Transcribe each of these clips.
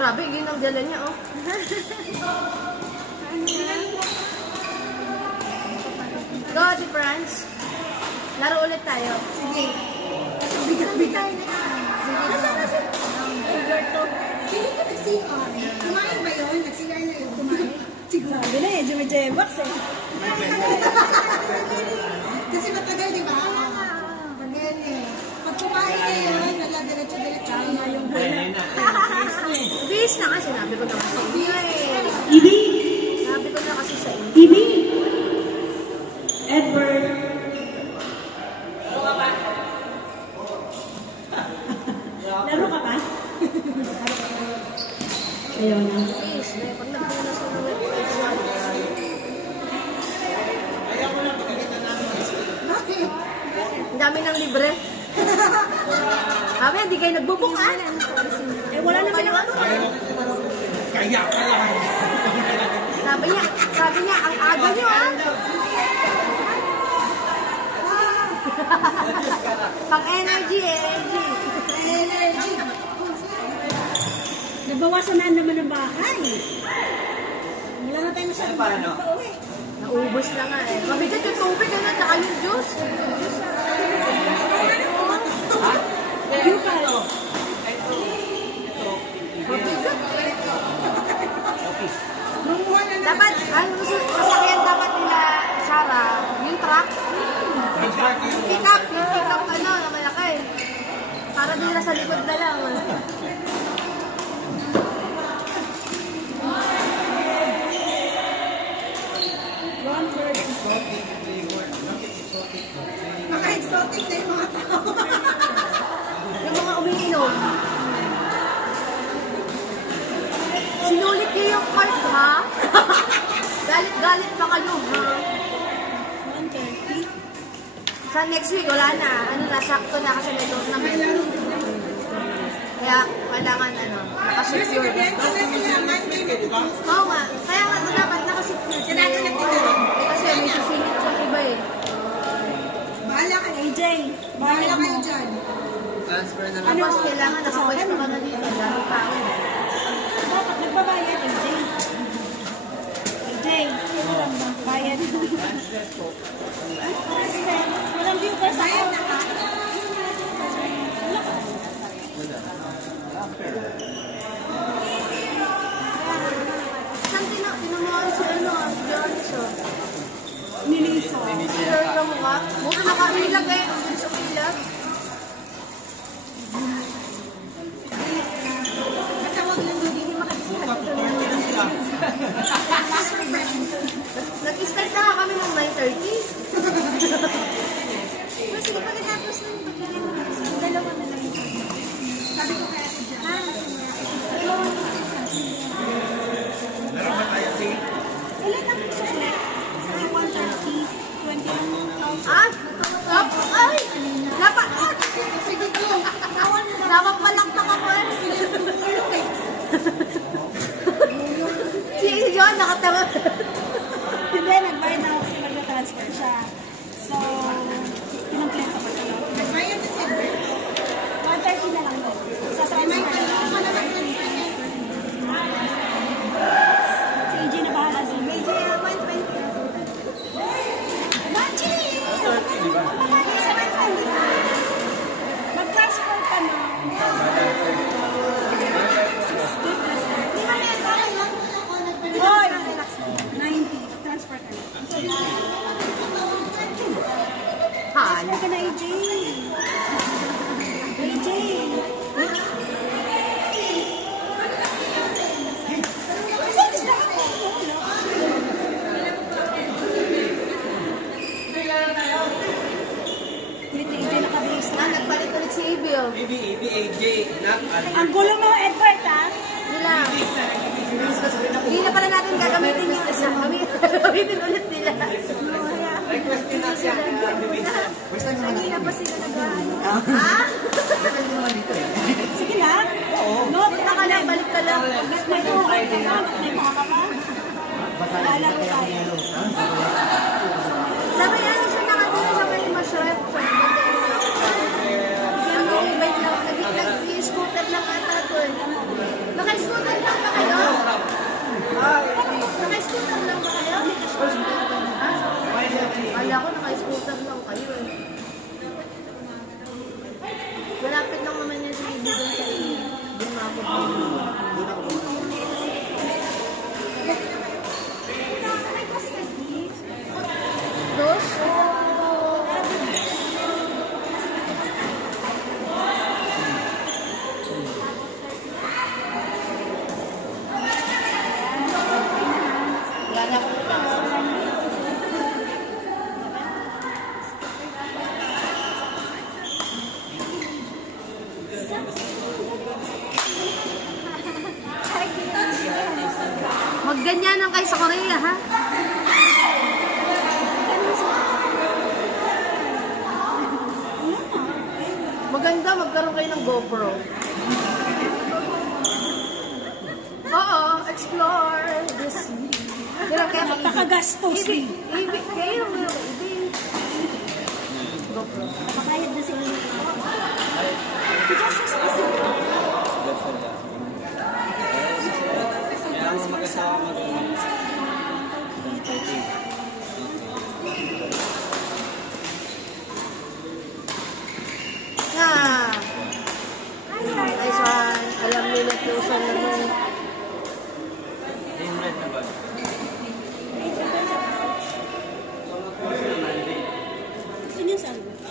grabe, yun ang dala niya, oh. Go, Ate Franz. Laro ulit tayo. Sige. Bigat-bigat. Sige. Roberto. Hindi ka nag-CR. Kumain ba yun? Nag-CR na yun. Kumain. Siguro. Sabi na eh, Jimmy-J-Box eh. Kasi matagal, di ba? Matagal eh. Pag kumain na yun, wala diretso-diretso na yung Bis na kasi, sinabi ko na kasi. Ibi! Sabi ko na kasi sa inyo. Ibi! Edward! Laro ka ba? Ayaw na. Bis, pag nagpunas ko ng website. Bakit? Ang dami ng libre. Sabi, hindi kayo nagbubukan. Eh, wala naman yung ano. Kaya ka lang. Sabi niya, ang aga niyo, ah. Pang energy, Energy. Nabawasan na naman ang bahay. Wala na tayo masyadong Paano? pauwi. Naubos na nga eh. Mabigat yung tubig, ano, tsaka yung juice. Yukal. Mamuha na Dapat, ano, sasakyan dapat nila, Sarah, yung truck. Yung pick up, ano, na malaki. Para din na sa likod na lang. Maka-exotic na yung mga tao. Yung mga umiinom. Sinulit niyo yung part, ha? Galit-galit pa kayo, ha? 1:30. Sa next week, wala na. Ano na, sakto na kasi may dose naman. Kaya, kailangan, ano, nakasecure. Oo nga. Kaya nga, dapat nakasecure. Sinabi na kita. Kasi may sisingit sa iba eh. Bahala ka na. AJ. Bahala kayo dyan. Transfer na lang. Tapos, kailangan nakapwesto ka na dito. Lalo pa. Dapat nagbabayad, AJ. AJ. Bayad. Walang viewers sa Bayad na ka. Saan tinunuan si ano, si Johnson? Nilisa. Sir ka mo nga? Mura nakailag eh. Ang bilis umilag. Basta huwag lang hindi makakisihan. Nag-start na kami ng 9:30. Pero sige, pagkatapos ng paglalaro, dalawa na lang ito. Sabi ko kaya si Jan. Meron ba tayo si? Ilan ang suklet? 1:30, 20 lang. Ah? Ay! Sige, go. Napapalakpak ako eh. Si John, nakatawa. Hindi, nagbayad na ako kasi nag-transfer siya. So, kinumpleto ko siya. Nagbayad na Silver. 1:30 na lang doon. Sa May transfer. alam ka na lang ng Si AJ na bahala sa May AJ. 120. Mag-transfer ka na. Di ba may bagay lang ako Hoy! nagpapalala? 90. Transfer ka na. Han. Transfer ka na, AJ. AJ. Nagpalit ulit si Evil. AJ, not Ang gulo mo, Edward, ha? Nila. Hindi na pala natin gagamitin yung isa. Gamitin ulit nila. request din na siya. Kanina pa sila nag-ano. Ah? Sige lang. No, punta ka lang. Balik ka lang. May buka ka pa. May buka ka pa. Lalaro tayo. Sabi ano siya nakatira sa may maswet. Ang invite lang. Nag-scooter lang ata to eh. Naka-scooter Magganyanan kayo sa Korea, ha? Maganda, magkaroon kayo ng GoPro. Oo, explore this. Pero kaya Napakagastos. ibig kayo, ibig. GoPro. Napakayad na sila. Just specific. Kaya mo mag-asawa mag-asawa. Ah. Nice one. Alam nila tusan naman. Favorite na ba? Gusto niyo sandwich?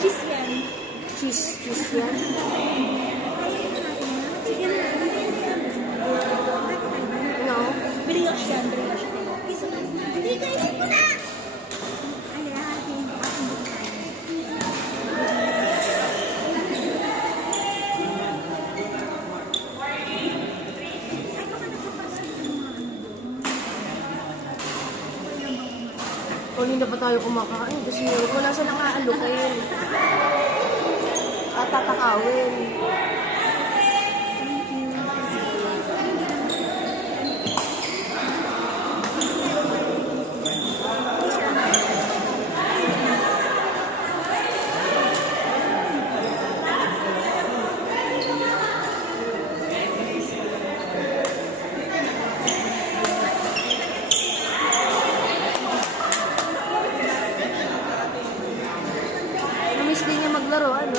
Cheese yan. Cheese yan. Sige na. No? Brioche yan. Brioche. Hindi kayo ko na! Kanina pa tayo kumakain kasi wala silang aalukin. At tatakawin. Namiss din niya maglaro, ano?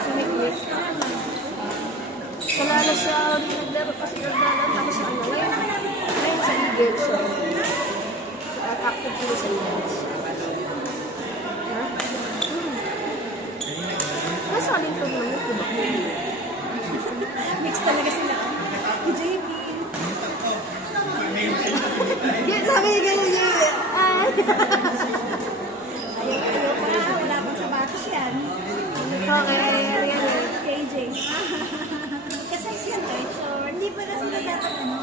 Sumiklik. Kalala siya, naglaro kasi naglaro tapos sa ano. Ngayon sa Eagles. Active sila sa Eagles. Ha? Nasa Alington naman, diba? Mix talaga sila. JB. Yan, sabi niya ganun yun. Ayaw ko na. Wala pang sapatos yan. Okay. KJ. Kasi yan eh. So, hindi pa na sila dapat ano.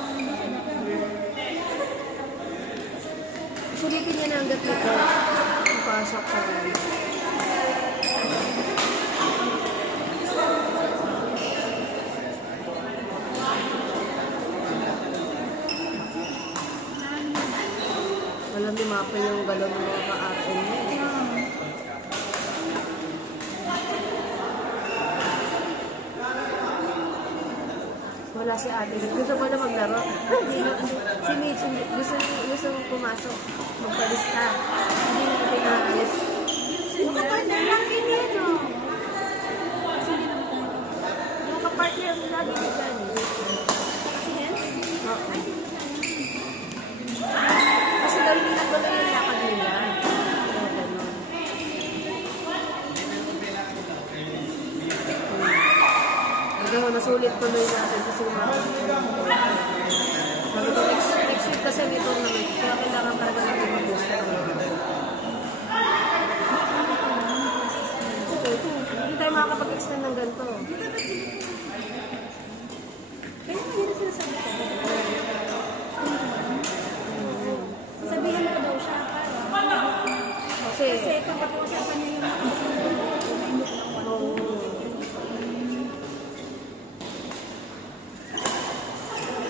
Sulitin niya na hanggat dito. Ipasok sa alam ni Mapa yung galaw ng mga ka-RN niya. Wala si ate. Gusto ko na maglaro. Si Mitch, gusto pumasok. Magpalista. Hindi na ito nakaalis. Nakapartner lang din yan o. Nakapartner mo lagi na dyan. Si Hens? Oo. Kasi daw yung nagulay yung lakad nila. Kaya ganun. Hanggang nasulit tuloy natin kasi sabi ko next week kasi may tournament. Kaya kailangan talaga natin mag-booster. Hindi tayo makakapag-extend ng ganito. Kaya mo yun sinasabi ko. Sabihan mo daw siya para. Kasi Pagpag-uusapan niya yung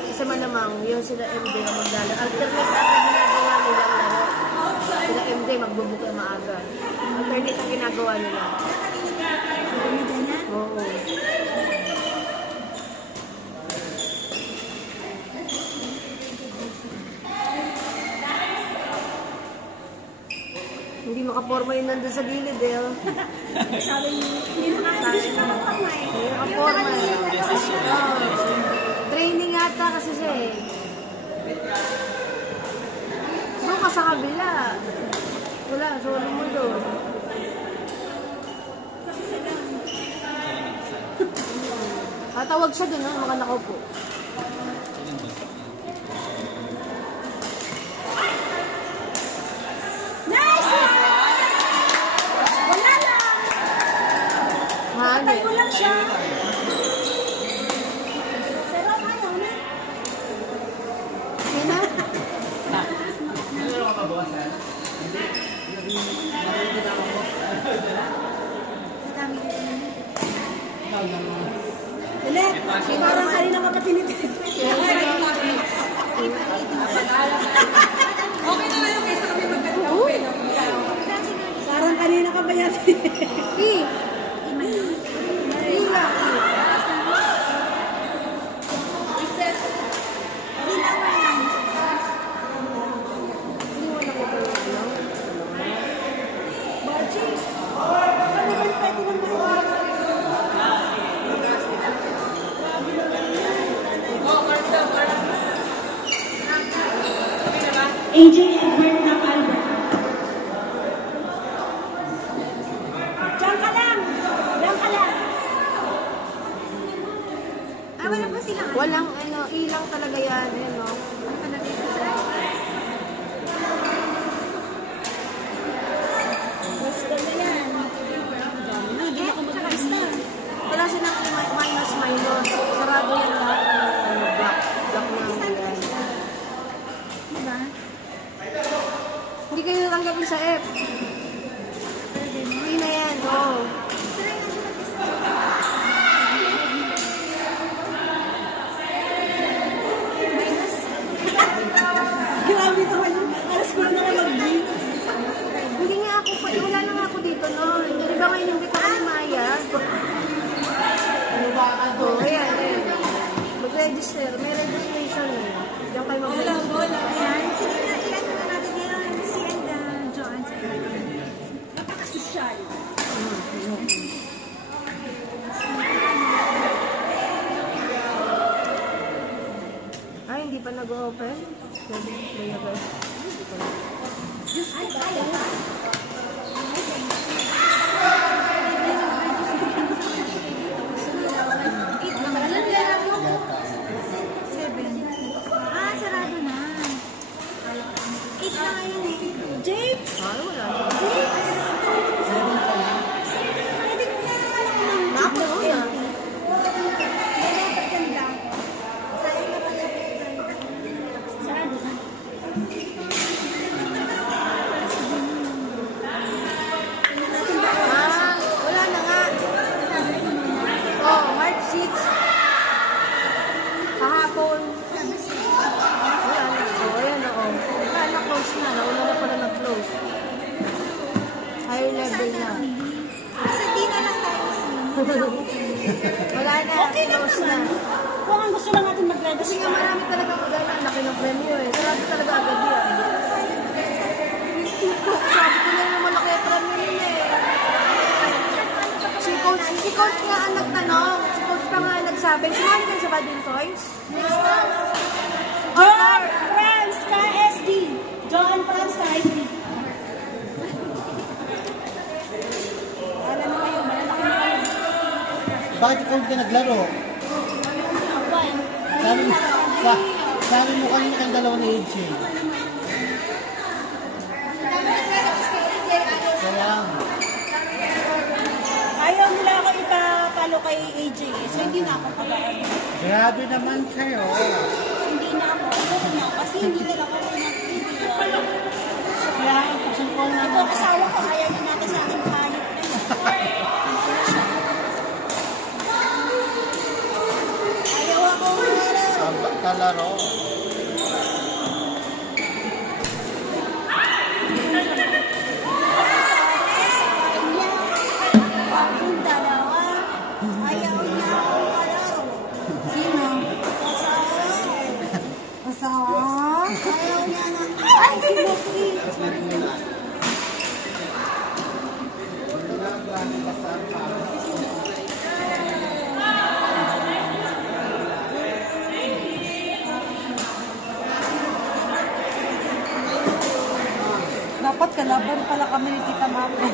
kasi malamang yung sila MD na magdala. Alternate ang ginagawa nilang laro. Sila MD magbubuka maaga. Alternate ang ginagawa nila. Oo. Hindi makaporma yun nandun sa gilid eh. sabi niya, hindi siya nakaporma eh. Hindi makaporma eh. Training ata kasi siya eh. Doon ka sa kabila. Wala, solo mo doon. Tatawag siya doon, mga nakaupo. Nice! Wala lang! Mahal Patay eh. ko lang siya. Pero ayaw na. Ulit, parang kanina ka pa tinitin. Okay na lang kaysa kami magkakape. Parang kanina ka ba yan? AJ Edward ng Albert. Diyan ka lang! Diyan ka lang! Ah, wala pa silang Walang ano, ilang talaga yan. Ano. Gusto mo yan. Hindi ako mag-basta. Wala silang minus. Sarado yan lahat ng ano, block. Block na yan. Diba? Hindi kayo natanggapin sa F. Hindi na yan, oo. Grabe naman yung alas ko na mag-gym. Hindi nga ako, wala na nga ako dito noon. Di ba ngayon yung bita ni Maya? Oo, ayan. Mag-register. May registration eh. Diyan kayo mag-register. Ayan, sige na, ilan na natin ngayon si Joanne sa Napaka-social. Ay, hindi pa nag-open? Sabi ko na ba? Hindi pa na. Ah, sarado na. 8 na ngayon eh. James! Ay, wala na. Pwede ko na lang. Naku, na. Dapat ganda. Sayang na pala. Sarado na. Ah, wala na nga. Oh, March 6. Kahapon. Wala na. Oh, ayan na, oh. Wala na, close na. Nauna na pala nag-close. Higher level na. Kasi di na lang tayo Wala na, Okay lang close na. naman. Kung ang gusto lang natin Kasi mag-register. nga marami talaga magana. Laki ng premyo eh. Sarado talaga agad yan. Sabi ko na naman laki ang premyo yun eh. Si coach nga ang nagtanong. Si coach pa nga ang nagsabi. Sumali ka sa Badin Toys? Joan Franz ka SD. Joan Franz ka SD. Alam mo kayo, malalaki na kayo. Bakit ikaw hindi ka naglaro? Sabi mo kanina kang dalawa ni AJ. Kaya, Ayaw nila ako ipapalo kay AJ. So hindi na ako pala. grabe naman kayo. Hindi na ako. Ako na. Kasi hindi nila ako pinag-video. Kaya, pusin ko na. Ito, asawa ko. Ayaw niya natin sa aking kahit na. Ayaw ako. Kalaro. Yung dalawa. Ayaw niya ako kalaro. Sino? Asawa. Ayaw niya na. Ay, sinukli. Dapat kalaban pala kami ni Tita Mama.